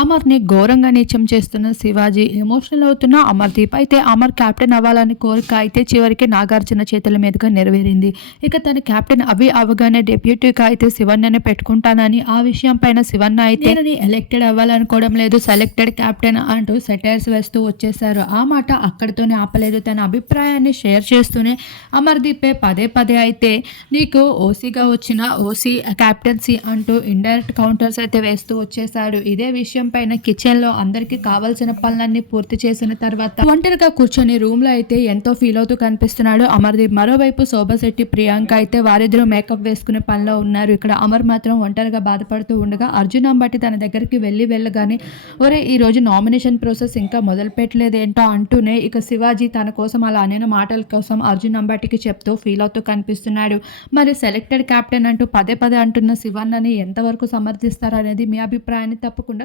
అమర్ని ఘోరంగా నీచం చేస్తున్న శివాజీ ఎమోషనల్ అవుతున్న అమర్దీప్ అయితే అమర్ కెప్టెన్ అవ్వాలని కోరిక అయితే చివరికి నాగార్జున చేతుల మీదుగా నెరవేరింది. ఇక తన కెప్టెన్ అవి అవగానే డెప్యూటీగా అయితే శివన్నని పెట్టుకుంటానని ఆ విషయం పైన శివన్న అయితే ఎలెక్టెడ్ ఎలక్టెడ్ అవ్వాలనుకోవడం లేదు సెలెక్టెడ్ కెప్టెన్ అంటూ సెటైర్స్ వేస్తూ వచ్చేశారు. ఆ మాట అక్కడితోనే ఆపలేదు. తన అభిప్రాయాన్ని షేర్ చేస్తూనే అమర్దీపే పదే పదే అయితే నీకు ఓసీగా వచ్చిన ఓసీ కెప్టెన్సీ అంటూ ఇండైరెక్ట్ కౌంటర్స్ అయితే వేస్తూ వచ్చేశాడు. ఇదే విషయం పైన కిచెన్లో అందరికి కావాల్సిన పనులన్నీ పూర్తి చేసిన తర్వాత ఒంటరిగా కూర్చొని రూమ్లో అయితే ఎంతో ఫీల్ అవుతూ కనిపిస్తున్నాడు అమర్దీప్. మరోవైపు శోభశెట్టి ప్రియాంక అయితే వారిద్దరూ మేకప్ వేసుకునే పనిలో ఉన్నారు. ఇక్కడ అమర్ మాత్రం ఒంటరిగా బాధపడుతూ ఉండగా అర్జున్ అంబటి తన దగ్గరికి వెళ్ళి వెళ్ళగానే ఒరే ఈ రోజు నామినేషన్ ప్రాసెస్ ఇంకా మొదలు పెట్టలేదేంటో అంటూనే ఇక శివాజీ తన కోసం అలా అనిన మాటల కోసం అర్జున్ అంబటికి చెప్తూ ఫీల్ అవుతూ కనిపిస్తున్నాడు. మరి సెలెక్టెడ్ కెప్టెన్ అంటూ పదే పదే అంటున్న శివన్నని ఎంతవరకు సమర్థిస్తారు అనేది మీ అభిప్రాయాన్ని తప్పకుండా